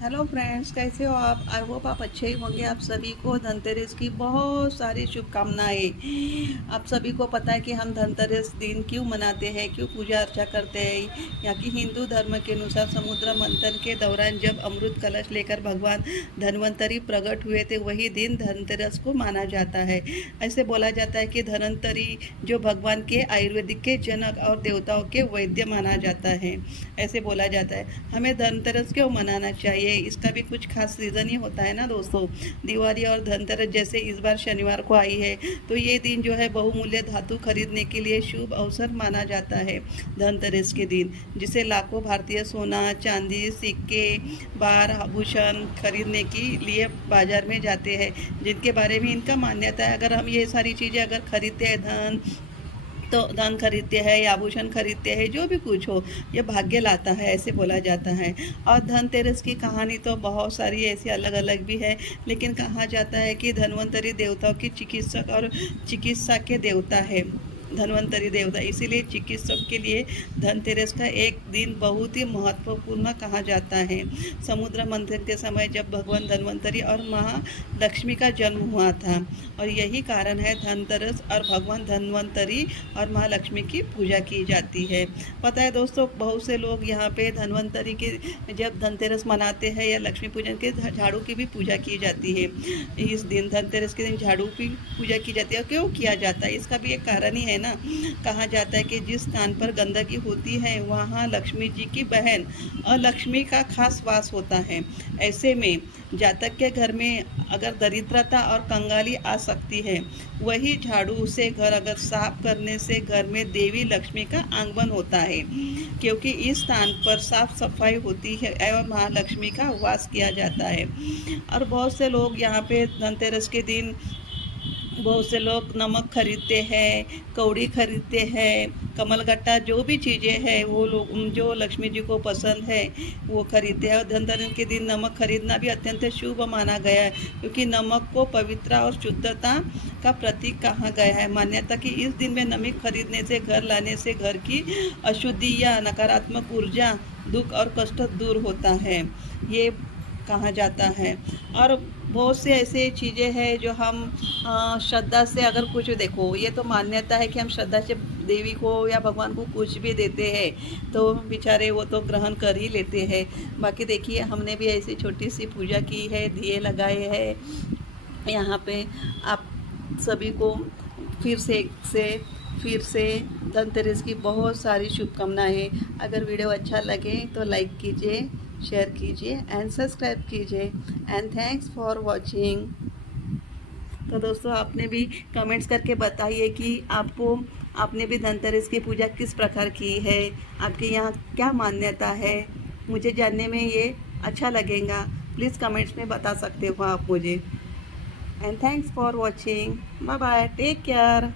Hello friends, कैसे हो आप? आई होप आप अच्छे ही होंगे। आप सभी को धनतेरस की बहुत सारी शुभकामनाएं। आप सभी को पता है कि हम धनतेरस दिन क्यों मनाते हैं, क्यों पूजा अर्चा करते हैं। यहाँ की हिंदू धर्म के अनुसार समुद्र मंथन के दौरान जब अमृत कलश लेकर भगवान धन्वंतरी प्रकट हुए थे, वही दिन धनतेरस को माना जाता है। ऐसे बोला जाता है कि धन्वंतरी जो भगवान के आयुर्वेदिक के जनक और देवताओं के वैद्य माना जाता है। ऐसे बोला जाता है। हमें धनतेरस क्यों मनाना चाहिए, इसका भी कुछ खास रीज़न ही होता है ना दोस्तों। दिवाली और धनतेरस जैसे इस बार शनिवार को आई है, तो ये दिन जो है बहुमूल्य धातु खरीदने के लिए शुभ अवसर माना जाता है। धनतेरस के दिन जिसे लाखों भारतीय सोना चांदी सिक्के बार आभूषण खरीदने के लिए बाजार में जाते हैं, जिनके बारे में इनका मान्यता है अगर हम ये सारी चीज़ें अगर खरीदते हैं, धन खरीदते हैं या आभूषण खरीदते हैं, जो भी कुछ हो, ये भाग्य लाता है, ऐसे बोला जाता है। और धनतेरस की कहानी तो बहुत सारी ऐसी अलग अलग भी है, लेकिन कहा जाता है कि धन्वंतरी देवताओं की चिकित्सक और चिकित्सा के देवता है धन्वंतरी देवता, इसीलिए चिकित्सक के लिए धनतेरस का एक दिन बहुत ही महत्वपूर्ण कहा जाता है। समुद्र मंथन के समय जब भगवान धन्वंतरी और महालक्ष्मी का जन्म हुआ था, और यही कारण है धनतेरस और भगवान धन्वंतरी और महालक्ष्मी की पूजा की जाती है। पता है दोस्तों, बहुत से लोग यहाँ पे धन्वंतरी के जब धनतेरस मनाते हैं या लक्ष्मी पूजन के झाड़ू की भी पूजा की जाती है। इस दिन धनतेरस के दिन झाड़ू की पूजा की जाती है। क्यों किया जाता है, इसका भी एक कारण ही है ना। कहा जाता है कि जिस स्थान पर गंदगी होती है वहाँ लक्ष्मी जी की बहन अलक्ष्मी का खास वास होता है। ऐसे में जातक के घर में अगर दरिद्रता और कंगाली आ सकती है, वही झाड़ू से घर अगर साफ करने से घर में देवी लक्ष्मी का आगमन होता है, क्योंकि इस स्थान पर साफ सफाई होती है एवं महालक्ष्मी का वास किया जाता है। और बहुत से लोग यहाँ पे धनतेरस के दिन बहुत से लोग नमक खरीदते हैं, कौड़ी खरीदते हैं, कमलगट्टा, जो भी चीज़ें हैं वो लोग जो लक्ष्मी जी को पसंद है वो खरीदते हैं। और धनतेरस के दिन नमक खरीदना भी अत्यंत शुभ माना गया है, क्योंकि नमक को पवित्रता और शुद्धता का प्रतीक कहा गया है। मान्यता कि इस दिन में नमक खरीदने से, घर लाने से घर की अशुद्धि या नकारात्मक ऊर्जा, दुख और कष्ट दूर होता है, ये कहा जाता है। और बहुत से ऐसे चीज़ें हैं जो हम श्रद्धा से अगर कुछ देखो, ये तो मान्यता है कि हम श्रद्धा से देवी को या भगवान को कुछ भी देते हैं तो बेचारे वो तो ग्रहण कर ही लेते हैं। बाकी देखिए, हमने भी ऐसी छोटी सी पूजा की है, दिए लगाए हैं यहाँ पे। आप सभी को फिर से धनतेरस की बहुत सारी शुभकामनाएं। अगर वीडियो अच्छा लगे तो लाइक कीजिए, शेयर कीजिए एंड सब्सक्राइब कीजिए एंड थैंक्स फॉर वॉचिंग। तो दोस्तों, आपने भी कमेंट्स करके बताइए कि आपने भी धनतेरस की पूजा किस प्रकार की है, आपके यहाँ क्या मान्यता है। मुझे जानने में ये अच्छा लगेगा। प्लीज़ कमेंट्स में बता सकते हो आप मुझे। And thanks for watching. Bye bye, take care.